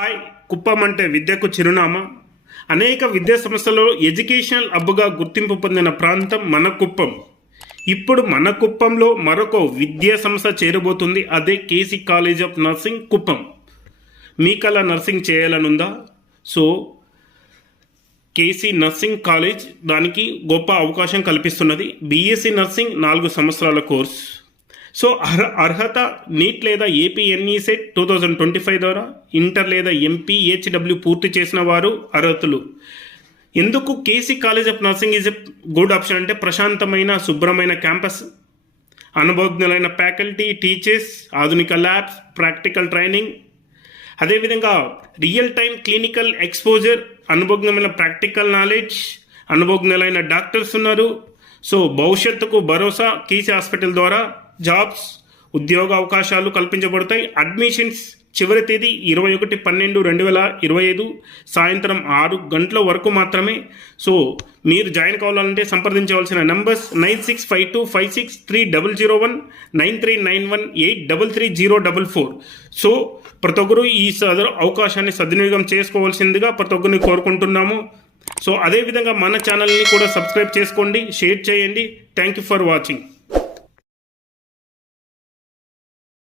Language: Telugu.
హాయ్, కుప్పం అంటే విద్యకు చిరునామా. అనేక విద్యా సంస్థలలో ఎడ్యుకేషనల్ హబ్గా గుర్తింపు పొందిన ప్రాంతం మన కుప్పం. ఇప్పుడు మన కుప్పంలో మరొక విద్యా సంస్థ చేరబోతుంది. అదే KC college of nursing Kuppam. మీకలా నర్సింగ్ చేయాలనుందా? సో కేసీ నర్సింగ్ కాలేజ్ దానికి గొప్ప అవకాశం కల్పిస్తున్నది. బీఎస్సీ నర్సింగ్ 4 సంవత్సరాల కోర్స్. సో అర్హత నీట్ లేదా ఏపీఎన్ఈ సెట్ 2025 ద్వారా, ఇంటర్ లేదా ఎంపీహెచ్డబ్ల్యూ పూర్తి చేసిన వారు అర్హతలు. ఎందుకు KC college of nursing is a good option అంటే ప్రశాంతమైన శుభ్రమైన క్యాంపస్, అనుభవజ్ఞులైన ఫ్యాకల్టీ, టీచర్స్, ఆధునిక ల్యాబ్స్, ప్రాక్టికల్ ట్రైనింగ్, అదేవిధంగా రియల్ టైం క్లినికల్ ఎక్స్పోజర్, అనుభవజ్ఞమైన ప్రాక్టికల్ నాలెడ్జ్, అనుభవజ్ఞులైన డాక్టర్స్ ఉన్నారు. సో భవిష్యత్తుకు భరోసా. కేసీ హాస్పిటల్ ద్వారా జాబ్స్, ఉద్యోగ అవకాశాలు కల్పించబడతాయి. అడ్మిషన్స్ చివరి తేదీ 21/12/2025 సాయంత్రం 6 గంటల వరకు మాత్రమే. సో మీరు జాయిన్ కావాలంటే సంప్రదించవలసిన నంబర్స్ 9652563001, 9391833044. సో ప్రతి ఒక్కరు ఈ అవకాశాన్ని సద్వినియోగం చేసుకోవాల్సిందిగా ప్రతి ఒక్కరిని కోరుకుంటున్నాము. సో అదేవిధంగా మన ఛానల్ని కూడా సబ్స్క్రైబ్ చేసుకోండి, షేర్ చేయండి. Thank you for watching.